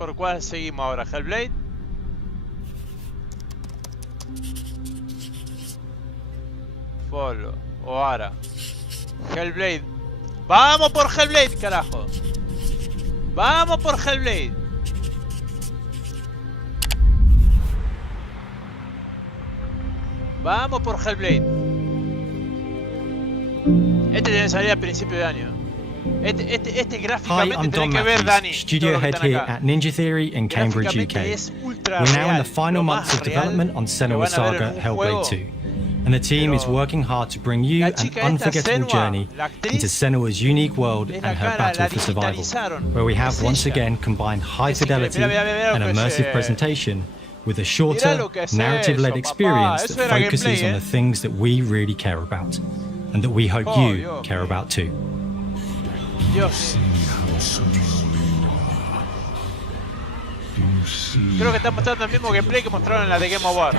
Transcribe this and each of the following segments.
¿Por cuál seguimos ahora? ¿Hellblade? Follow. O Ara. Hellblade. ¡Vamos por Hellblade, carajo! ¡Vamos por Hellblade! ¡Vamos por Hellblade! Este tiene que salir a principio de año. Este gráficamente tiene que ver, Dani. Studio head here at Ninja Theory in Cambridge, UK. We're now in the final months of development on Senua's saga Hellblade 2. And the team is working hard to bring you an unforgettable journey into Senua's unique world and her battle for survival, where we have once again combined high fidelity and immersive presentation with a shorter, narrative-led experience that focuses on the things that we really care about, and that we hope you care about too. Dios. Creo que están mostrando el mismo gameplay que mostraron en la de Game Award.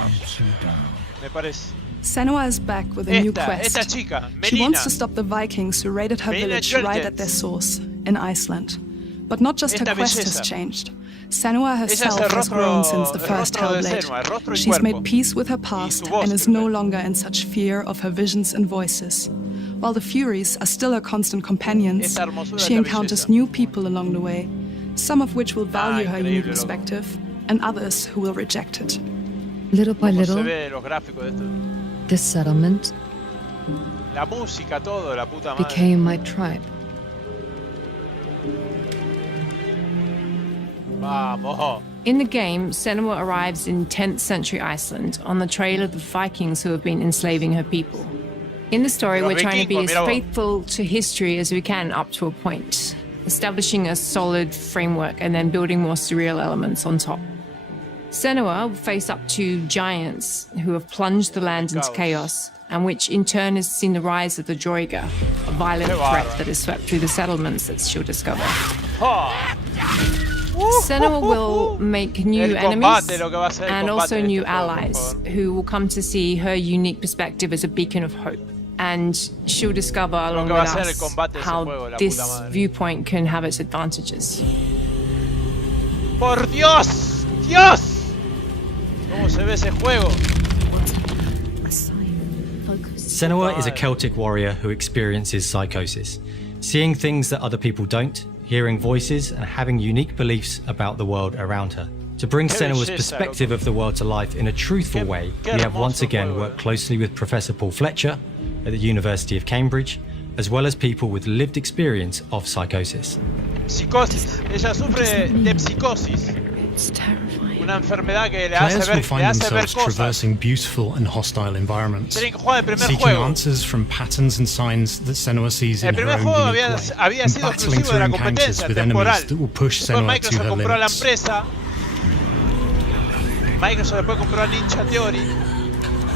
Me parece. Senua is back with a new quest. Esta chica, Melina. She wants to stop the Vikings who raided her village right at their source, in Iceland. But not just her quest has changed. Senua herself has grown since the first Hellblade. She's made peace with her past and is no longer in such fear of her visions and voices. While the Furies are still her constant companions, she encounters new people along the way, some of which will value her unique perspective, and others who will reject it. Little by little, this settlement became my tribe. In the game, Senua arrives in 10th century Iceland on the trail of the Vikings who have been enslaving her people. In the story, we're trying to be as faithful to history as we can up to a point, establishing a solid framework and then building more surreal elements on top. Senua will face up to giants who have plunged the land into chaos, and which in turn has seen the rise of the Droiga, a violent threat that has swept through the settlements that she'll discover. Senua will make new enemies and also new allies who will come to see her unique perspective as a beacon of hope. And she'll discover along with us how this viewpoint can have its advantages. ¡Por Dios! ¡Dios! ¿Cómo se ve ese juego? Senua is a Celtic warrior who experiences psychosis, seeing things that other people don't, hearing voices, and having unique beliefs about the world around her. To bring Senua's perspective of the world to life in a truthful way, we have once again worked closely with Professor Paul Fletcher at the University of Cambridge, as well as people with lived experience of psychosis. Psicosis. Ella sufre de psicosis. It's terrifying. Una enfermedad que le Players will hace find ver themselves cosas. traversing beautiful and hostile environments, Tienen que jugar el primer seeking juego. answers from patterns and signs that Senua sees in El her primer own juego unique había way, and sido battling exclusivo de through la encounters competencia with temporal. enemies that will push Después Senua to Microsoft her compró la limits. empresa. Microsoft después compró a Ninja Theory.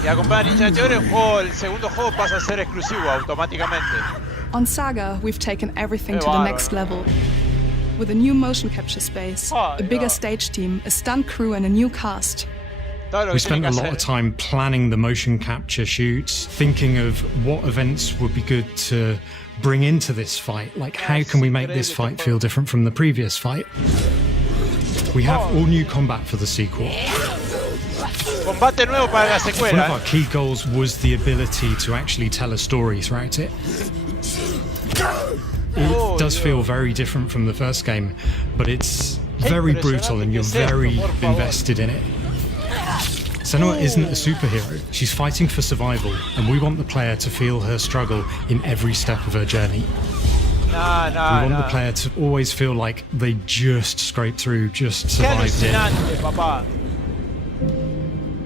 Y al comprar a Ninja Theory, el segundo juego pasa a ser exclusivo automáticamente. On Saga, we've taken everything to the next level. With a new motion capture space, a bigger stage team, a stunt crew and a new cast. We spent a lot of time planning the motion capture shoots, thinking of what events would be good to bring into this fight. Like, how can we make this fight feel different from the previous fight? We have all new combat for the sequel. Combate nuevo para la One of secuela. our key goals was the ability to actually tell a story throughout it. It does feel very different from the first game, but it's very brutal and you're very invested in it. Senua isn't a superhero. She's fighting for survival, and we want the player to feel her struggle in every step of her journey. We want the player to always feel like they just scraped through, just survived it.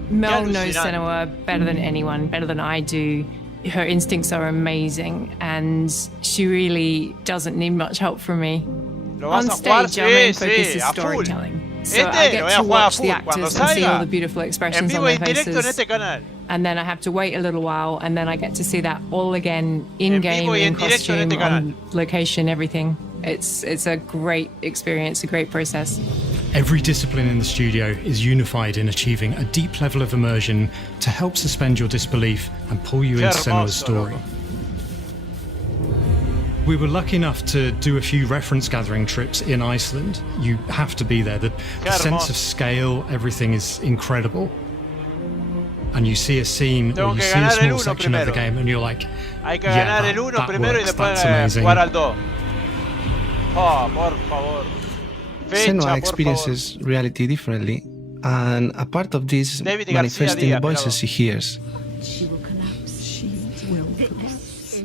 Mel knows Senua better than anyone, better than I do. Her instincts are amazing, and she really doesn't need much help from me. On stage, our main focus is storytelling. So I get to watch the actors and see all the beautiful expressions on their faces. And then I have to wait a little while, and then I get to see that all again in-game, in costume, on location, everything. It's a great experience, a great process. Every discipline in the studio is unified in achieving a deep level of immersion to help suspend your disbelief and pull you into Senua's story. we were lucky enough to do a few reference gathering trips in Iceland. You have to be there. The sense of scale, everything is incredible. And you see a scene or you see a small section of the game and you're like, yeah, that works, that's amazing. Oh, por favor. Senua experiences reality differently, and a part of this manifests in the voices he hears.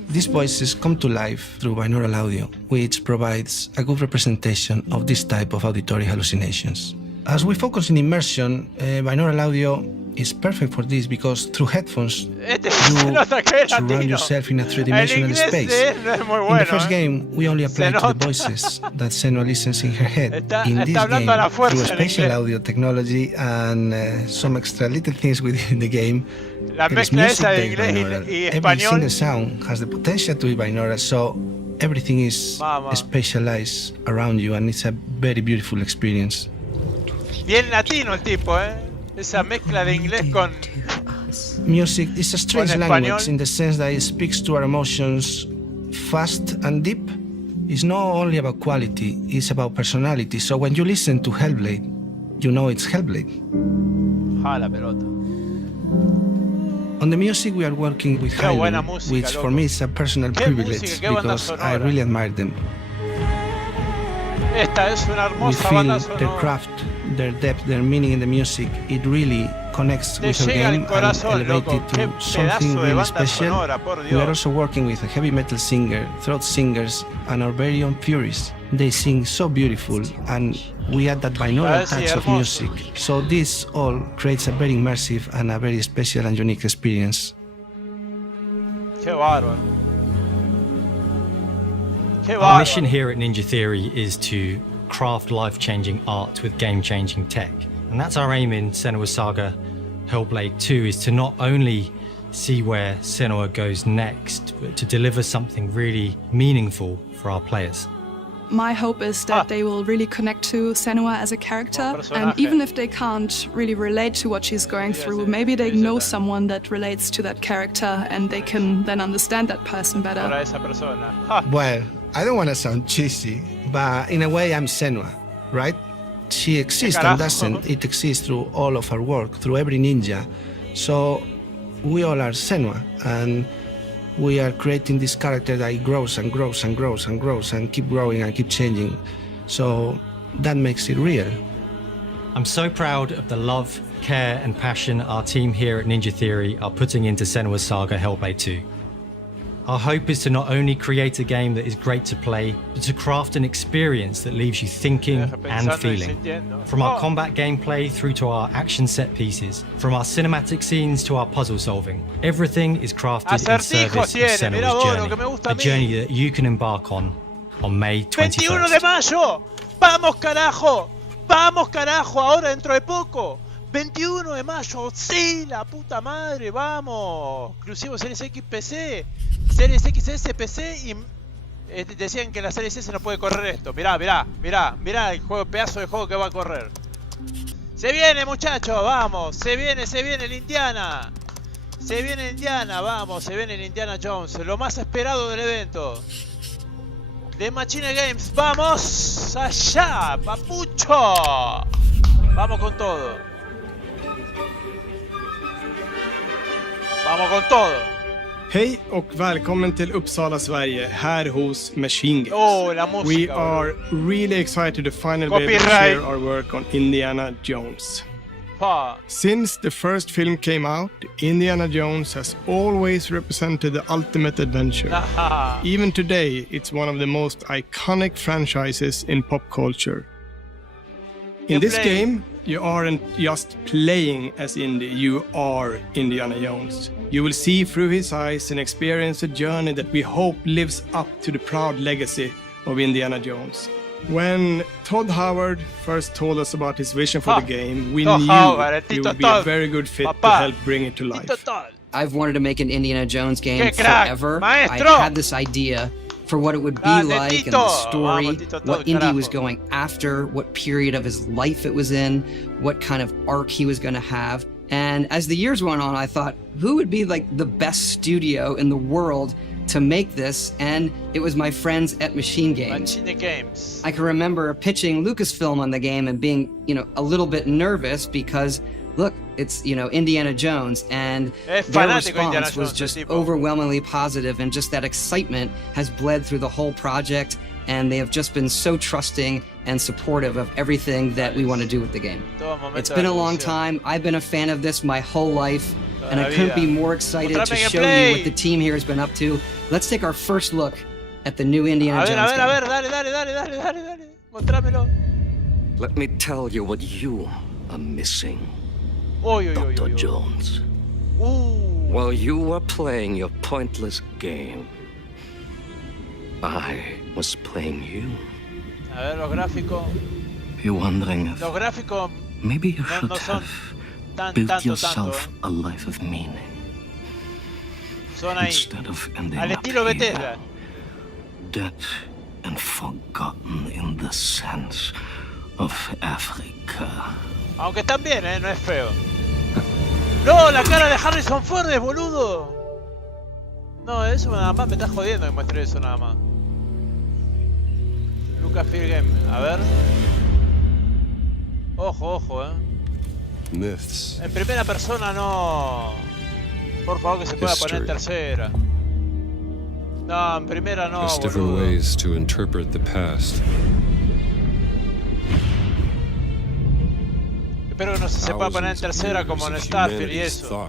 These voices come to life through binaural audio, which provides a good representation of this type of auditory hallucinations. As we focus in immersion, binaural audio is perfect for this because through headphones you surround yourself in a three-dimensional space. In the first game, we only applied to the voices that Senua listens in her head. In this game, through spatial audio technology and some extra little things within the game, there is music based binaural. Every single sound has the potential to be binaural, so everything is spatialized around you, and it's a very beautiful experience. Bien latino el tipo, esa mezcla de inglés con... Music is a strange language in the sense that it speaks to our emotions fast and deep. It's not only about quality, it's about personality. So when you listen to Hellblade, you know it's Hellblade. La pelota. On the music, we are working with Highland, which for me is a personal privilege because I really admire them. Esta es una hermosa banda sonora. Their craft, their depth, their meaning in the music, it really connects with our game and elevates it to something really special. We are also working with a heavy metal singer, throat singers, and our very own Furies. They sing so beautiful, and we add that binaural touch of music. So this all creates a very immersive and a very special and unique experience. Qué bárbaro. Our mission here at Ninja Theory is to craft life-changing art with game-changing tech. And that's our aim in Senua's Saga Hellblade 2, is to not only see where Senua goes next, but to deliver something really meaningful for our players. My hope is that they will really connect to Senua as a character, and even if they can't really relate to what she's going through, maybe they know someone that relates to that character and they can then understand that person better. Well, I don't want to sound cheesy, but in a way I'm Senua, right? She exists and doesn't. It exists through all of our work, through every ninja. So we all are Senua, and we are creating this character that grows and grows and grows and grows and keep growing and keep changing. So that makes it real. I'm so proud of the love, care and passion our team here at Ninja Theory are putting into Senua's Saga Hellblade 2. Our hope is to not only create a game that is great to play, but to craft an experience that leaves you thinking and feeling. From our combat gameplay through to our action set pieces, from our cinematic scenes to our puzzle solving, everything is crafted in service of Senua's journey, a journey that you can embark on May 21st. 21 de mayo! ¡Vamos carajo! ¡Vamos carajo! Ahora dentro de poco. 21 de mayo, sí, la puta madre, vamos. Exclusivo Series X PC, Series XS PC y decían que la Series S no puede correr esto. Mirá el juego, pedazo de juego que va a correr. Se viene, muchachos, vamos, se viene el Indiana. Se viene Indiana, vamos, se viene el Indiana Jones, lo más esperado del evento. De Machine Games, vamos allá, papucho. Vamos con todo. Vamos con todo. Hej och välkommen till Uppsala, Sverige, här hos Machine Games. We are really excited to finally be able to share our work on Indiana Jones. Since the first film came out, Indiana Jones has always represented the ultimate adventure. Even today, it's one of the most iconic franchises in pop culture. In this game, you aren't just playing as Indy, you are Indiana Jones. You will see through his eyes and experience a journey that we hope lives up to the proud legacy of Indiana Jones. When Todd Howard first told us about his vision for the game, we knew he would be a very good fit to help bring it to life. I've wanted to make an Indiana Jones game forever. I had this idea for what it would be like and the story, what Indy was going after, what period of his life it was in, what kind of arc he was going to have. And as the years went on, I thought, who would be like the best studio in the world to make this, and it was my friends at Machine Games. I can remember pitching Lucasfilm on the game and being, a little bit nervous because, look, it's, Indiana Jones, and their response was just overwhelmingly positive, and just that excitement has bled through the whole project, and they have just been so trusting and supportive of everything that we want to do with the game. It's been a long time. I've been a fan of this my whole life, and I couldn't be more excited to show you what the team here has been up to. Let's take our first look at the new Indiana Jones game. Let me tell you what you are missing, Dr. Jones. While you were playing your pointless game, I was playing you. You're wondering if maybe you should have built yourself a life of meaning instead of ending up here, dead and forgotten in the sands of Africa. Aunque están bien, no es feo. No, la cara de Harrison Ford, boludo. No, eso nada más me está jodiendo que muestre eso nada más. Lucasfilm Game, a ver. Ojo, Myths. En primera persona no. Por favor que se pueda poner en tercera. No, en primera no, There's different ways to interpret the past. Espero que no se pueda poner en tercera como en Starfield y eso.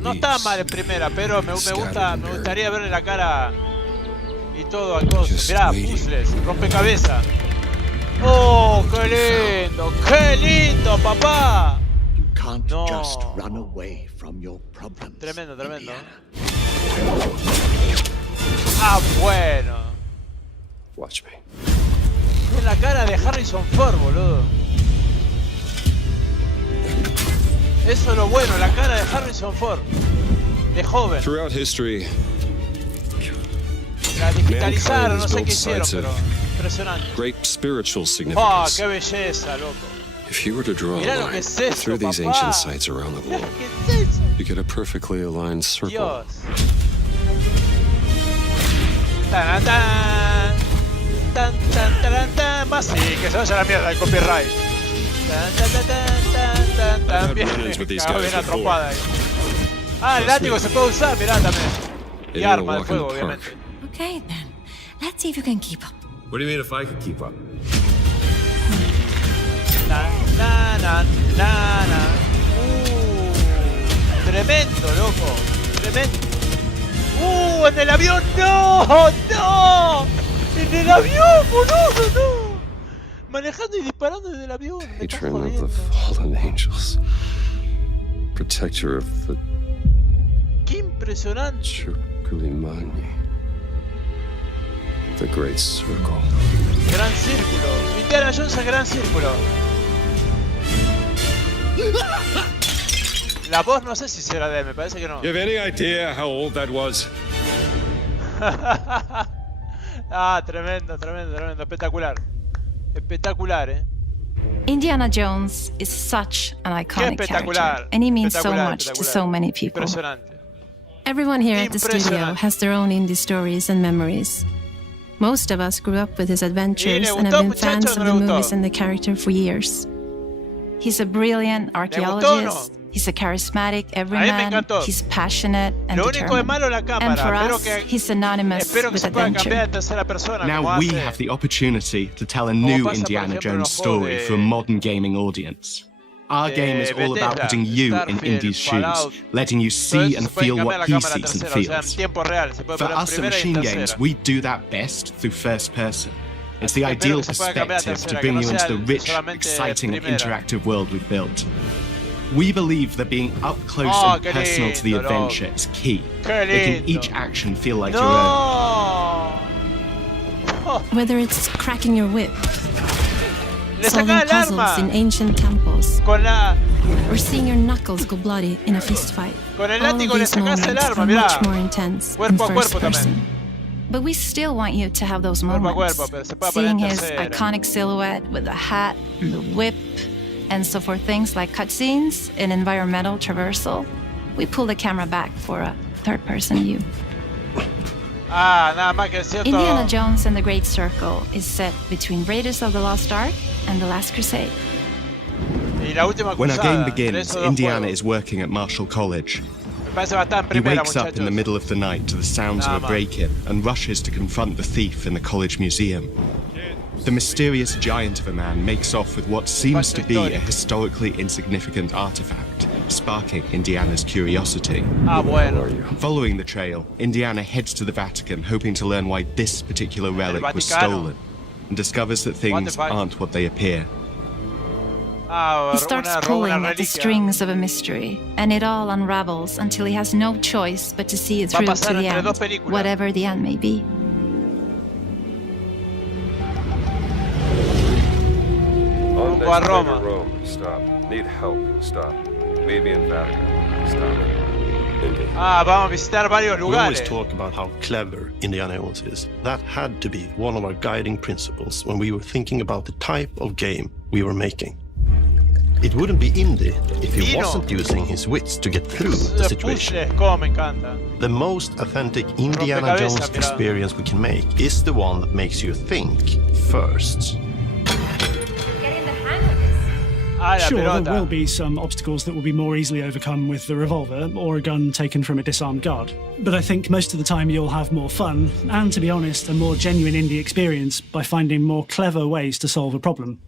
No está mal en primera, pero me gustaría verle la cara y todo al coso. Mirá, puzzles, rompecabezas. ¡Oh, qué lindo, papá! No. Tremendo. Ah, bueno. Watch me. Es la cara de Harrison Ford, boludo. Eso es lo bueno, la cara de Harrison Ford. De joven. Throughout history, la digitalizaron, no sé qué hicieron, pero impresionante. Great spiritual significance. ¡Oh, qué belleza, loco! If you were to draw a line through these ancient sites around the globe, you get a perfectly aligned circle. Dios. Tan. Más sí, que se vaya a la mierda el copyright. Bien atropada ahí. Ah, el látigo se puede usar, mirá también. Y arma de fuego, obviamente. Okay, then. Let's see if you can keep up. What do you mean if I can keep up? Tremendo, loco. Tremendo. En el avión, no. En el avión, boludo, no. Manejando y disparando desde el avión. Patron of the fallen angels. Protector of the... Qué impresionante. Chukulimani. The Great Circle. Gran Círculo. Indiana Jones al Gran Círculo. La voz no sé si será de él, me parece que no. You have any idea how old that was? Tremendo. Espectacular, Indiana Jones is such an iconic character, and he means so much to so many people. Everyone here at the studio has their own indie stories and memories. Most of us grew up with his adventures and have been fans of the movies and the character for years. He's a brilliant archaeologist, he's a charismatic everyman, he's passionate and determined. And for us, he's synonymous with adventure. Now we have the opportunity to tell a new Indiana Jones story for a modern gaming audience. Our game is all about putting you in Indy's shoes, letting you see and feel what he sees and feels. For us at Machine Games, we do that best through first person. It's the ideal perspective to bring you into the rich, exciting and interactive world we've built. We believe that being up close and personal to the adventure is key, making each action feel like your own. Whether it's cracking your whip, solving puzzles in ancient temples, or seeing your knuckles go bloody in a fist fight, all of these moments are much more intense in first person. But we still want you to have those moments, seeing his iconic silhouette with the hat, the whip, and so for things like cutscenes and environmental traversal, we pull the camera back for a third-person view. nada más que es cierto. Indiana Jones and the Great Circle is set between Raiders of the Lost Ark and The Last Crusade. When our game begins, Indiana is working at Marshall College. He wakes up in the middle of the night to the sounds of a break-in and rushes to confront the thief in the college museum. The mysterious giant of a man makes off with what seems to be a historically insignificant artifact, sparking Indiana's curiosity. Following the trail, Indiana heads to the Vatican, hoping to learn why this particular relic was stolen, and discovers that things aren't what they appear. He starts pulling at the strings of a mystery, and it all unravels until he has no choice but to see it through to the end, whatever the end may be. On next way to Rome, stop. Need help, stop. Maybe in Vatican, stop. Indy. Vamos a visitar varios lugares. We always talk about how clever Indiana Jones is. That had to be one of our guiding principles when we were thinking about the type of game we were making. It wouldn't be Indy if he wasn't using his wits to get through the situation. The most authentic Indiana Jones experience we can make is the one that makes you think first. Sure, there will be some obstacles that will be more easily overcome with the revolver or a gun taken from a disarmed guard. But I think most of the time you'll have more fun, and to be honest, a more genuine indie experience by finding more clever ways to solve a problem.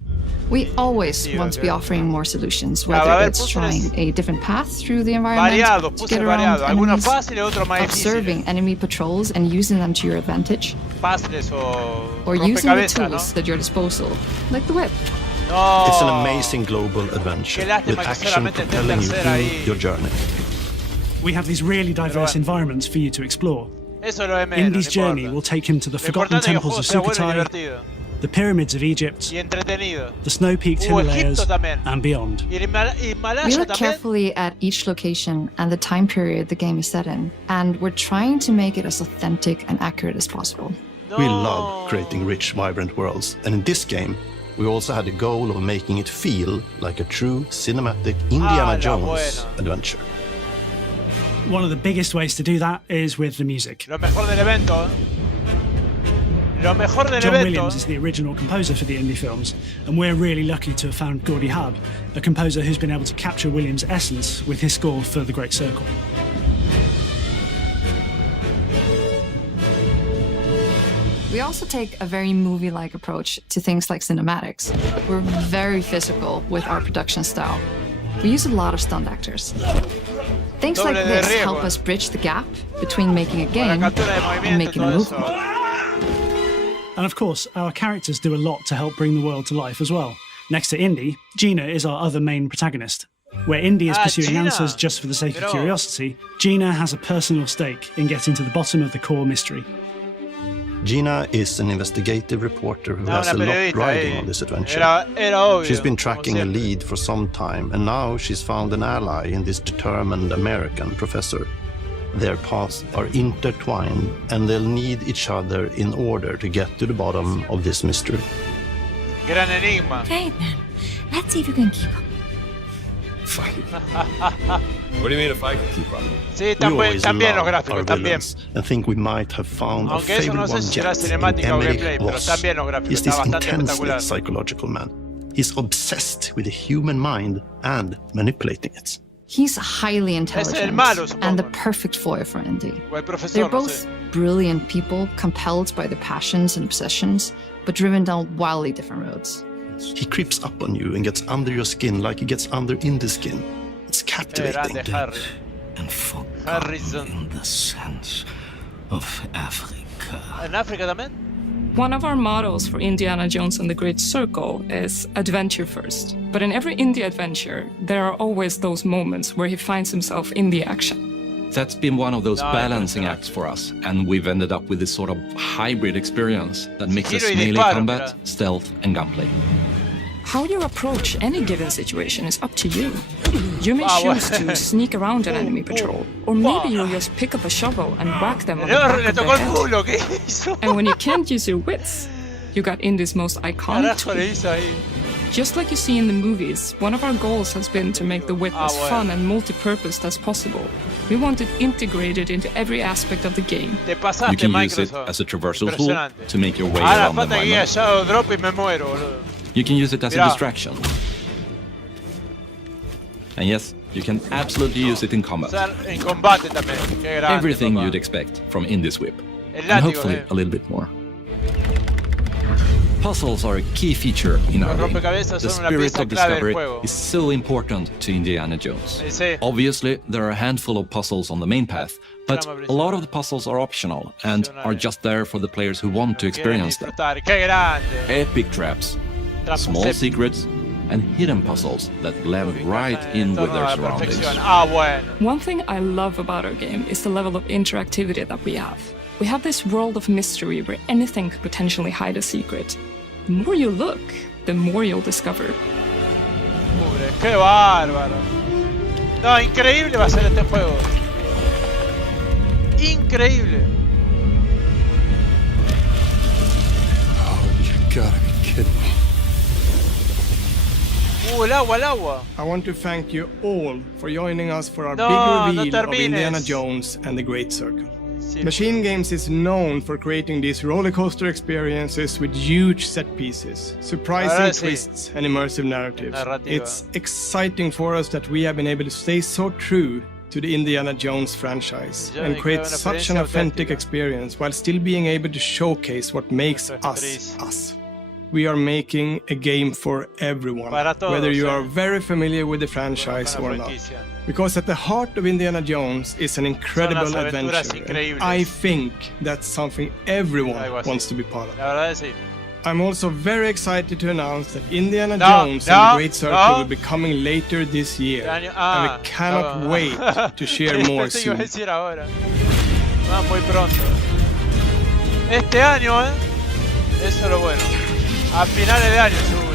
We always want to be offering more solutions, whether it's trying a different path through the environment to get around enemies, observing enemy patrols and using them to your advantage, or using the tools at your disposal, like the whip. It's an amazing global adventure with action propelling you through your journey. We have these really diverse environments for you to explore. Indy's journey will take him to the forgotten temples of Sukhothai, the pyramids of Egypt, the snow-peaked Himalayas, and beyond. We look carefully at each location and the time period the game is set in, and we're trying to make it as authentic and accurate as possible. We love creating rich, vibrant worlds, and in this game, we also had the goal of making it feel like a true cinematic Indiana Jones adventure. One of the biggest ways to do that is with the music. John Williams is the original composer for the indie films, and we're really lucky to have found Gordy Hub, a composer who's been able to capture Williams' essence with his score for The Great Circle. We also take a very movie-like approach to things like cinematics. We're very physical with our production style. We use a lot of stunt actors. Things like this help us bridge the gap between making a game and making a movie. And of course, our characters do a lot to help bring the world to life as well. Next to Indy, Gina is our other main protagonist. Where Indy is pursuing answers just for the sake of curiosity, Gina has a personal stake in getting to the bottom of the core mystery. Gina is an investigative reporter who has a lot riding on this adventure. She's been tracking a lead for some time, and now she's found an ally in this determined American professor. Their paths are intertwined, and they'll need each other in order to get to the bottom of this mystery. Gran enigma. Okay, then. Let's see if you can keep up. Fine. What do you mean if I can keep up? Sí, también los gráficos, también. And think we might have found Aunque a eso no favorite sé one si será yet cinemática o in gameplay, pero Voss. también los gráficos, He's está this bastante intensely espectacular. psychological man. He's obsessed with the human mind and manipulating it. He's highly intelligent and the perfect foil for Indy. They're both brilliant people, compelled by their passions and obsessions, but driven down wildly different roads. He creeps up on you and gets under your skin like he gets under Indy's skin. It's captivating. And forgotten in the sense of Africa. En África también? One of our mottos for Indiana Jones and the Great Circle is adventure first. But in every indie adventure, there are always those moments where he finds himself in the action. That's been one of those balancing acts for us, and we've ended up with this sort of hybrid experience that mixes melee combat, stealth, and gunplay. How you approach any given situation is up to you. You may choose to sneak around an enemy patrol, or maybe you'll just pick up a shovel and whack them on the back of the head. And when you can't use your wits, you got Indy's most iconic tool. Just like you see in the movies, one of our goals has been to make the whip as fun and multi-purposed as possible. We want it integrated into every aspect of the game. You can use it as a traversal tool to make your way around the environment. You can use it as a distraction. And yes, you can absolutely use it in combat. Everything you'd expect from Indy's whip. And hopefully a little bit more. Puzzles are a key feature in our game. The spirit of discovery is so important to Indiana Jones. Obviously, there are a handful of puzzles on the main path, but a lot of the puzzles are optional and are just there for the players who want to experience them. Epic traps, small secrets, and hidden puzzles that blend right in with their surroundings. One thing I love about our game is the level of interactivity that we have. We have this world of mystery where anything could potentially hide a secret. The more you look, the more you'll discover. ¡Qué bárbaro! No, increíble va a ser este juego. Increíble. Oh, you gotta be kidding me. El agua, el agua. I want to thank you all for joining us for our big reveal of Indiana Jones and the Great Circle. Machine Games is known for creating these rollercoaster experiences with huge set pieces, surprising twists, and immersive narratives. It's exciting for us that we have been able to stay so true to the Indiana Jones franchise and create such an authentic experience while still being able to showcase what makes us us. We are making a game for everyone, whether you are very familiar with the franchise or not. Because at the heart of Indiana Jones is an incredible adventure. And I think that's something everyone wants to be part of. I'm also very excited to announce that Indiana Jones and the Great Circle will be coming later this year. And we cannot wait to share more soon. Muy pronto. Este año, eso es lo bueno. A finales de año seguro.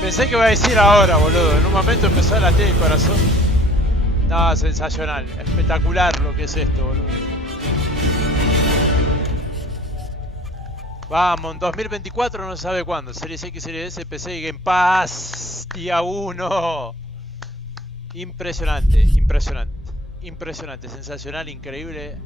Pensé que iba a decir ahora, boludo. En un momento empezó a latir el corazón. No, sensacional. Espectacular lo que es esto, boludo. Vamos, en 2024 no se sabe cuándo. Series X, Series S, PC y Game Pass. Día 1. Impresionante, impresionante. Impresionante, sensacional, increíble.